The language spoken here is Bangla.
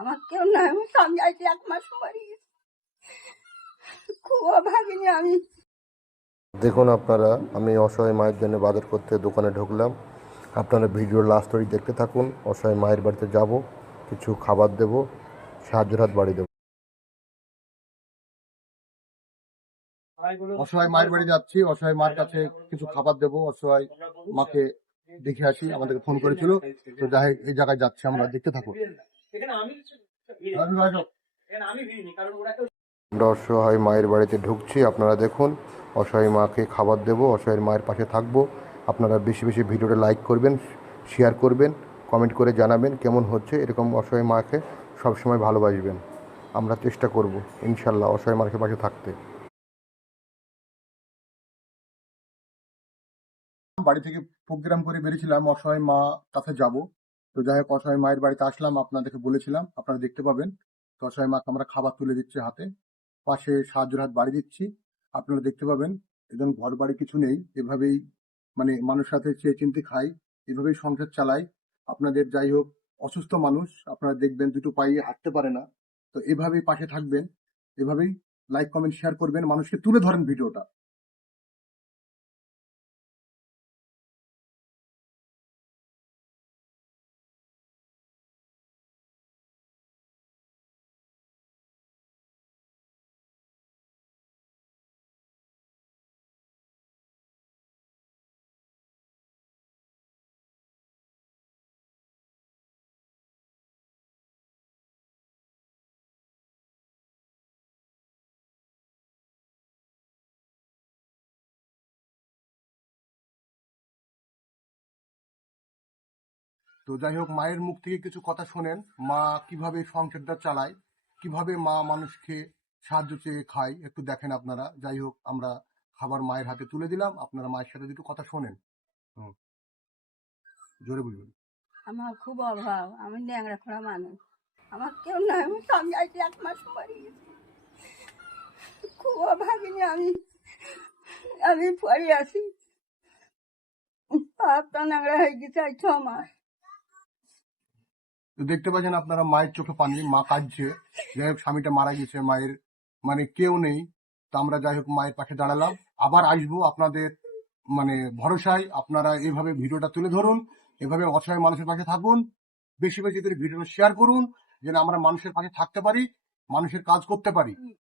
আমার কেউ নাই আমি সঞ্জয়কে এক মাস মরে খুব অভাগিনী আমি। দেখুন আপনারা, আমি অসহায় মায়ের জন্য বাজার করতে দোকানে ঢুকলাম। আপনারা ভিডিওর লাস্ট ওই দেখতে থাকুন। অসহায় মায়ের বাড়িতে যাব, কিছু খাবার দেব, সাহায্যের হাত বাড়ি দেবো। অসহায় মায়ের বাড়ি যাচ্ছি, অসহায় মার কাছে কিছু খাবার দেব, অসহায় মাকে দেখে আসি, আমাদেরকে ফোন করেছিল। তো যাই এই জায়গায় যাচ্ছি, আমরা দেখতে থাকুন। আমরা অসহায় মায়ের বাড়িতে ঢুকছি আপনারা দেখুন। অসহায় মাকে খাবার দেবো অসহায় মায়ের পাশে থাকব। আপনারা বেশি বেশি ভিডিওটা লাইক করবেন শেয়ার করবেন কমেন্ট করে জানাবেন কেমন হচ্ছে এরকম অসহায় মাকে সবসময় ভালোবাসবেন। আমরা চেষ্টা করব ইনশাল্লাহ অসহায় মাকে পাশে থাকতে। বাড়ি থেকে প্রোগ্রাম করে বেরিয়েছিলাম অসহায় মা কাছে যাব। তো যাই হোক, অসহায় মায়ের বাড়িতে আসলাম, আপনাদেরকে বলেছিলাম, আপনারা দেখতে পাবেন। তো অসহায় মাকে আমরা খাবার তুলে দিচ্ছি হাতে। পাশে সাহায্যের হাত বাড়ি দিচ্ছি। আপনারা দেখতে পাবেন, একদম ঘর বাড়ি কিছু নেই, এভাবেই মানে মানুষ সাথে চেয়ে চিনতে খাই এভাবেই সংসার চালাই আপনাদের যাই হোক, অসুস্থ মানুষ, আপনারা দেখবেন দুটো পায়ে হাঁটতে পারে না। তো এভাবেই পাশে থাকবেন, এভাবেই লাইক কমেন্ট শেয়ার করবেন, মানুষকে তুলে ধরেন ভিডিওটা। তো যাই হোক, মায়ের মুখ থেকে কিছু কথা শোনেন। মা কীভাবে সংসারটা চালায়, কীভাবে মা মানুষকে সাহায্য চেয়ে খায়, একটু দেখেন আপনারা। যাই হোক, আমরা খাবার মায়ের হাতে তুলে দিলাম। আপনারা মায়ের সাথে দুটো কথা শোনেন। জোরে বলবেন। আমার খুব অভাব। আমি ন্যাংরা খোড়া মানুষ। আমার কেউ নাই, আমি সঞ্জয়কে এক মাস গেছি খুব অভাগিনী আমি। আমি পরে আছি পাপটা ন্যাংরা হয়ে গেছে ছ মাস। দেখতে পাচ্ছেন আপনারা মায়ের চোখে পানি, মা কাঁদছে। যাই হোক, স্বামীটা মারা গেছে, মায়ের মানে কেউ নেই। তো আমরা যাই হোক মায়ের পাশে দাঁড়ালাম। আবার আসব আপনাদের মানে ভরসায়। আপনারা এভাবে ভিডিওটা তুলে ধরুন, এভাবে অসহায় মানুষের পাশে থাকুন। বেশি বেশি ভিডিওটা শেয়ার করুন, যেন আমরা মানুষের পাশে থাকতে পারি, মানুষের কাজ করতে পারি।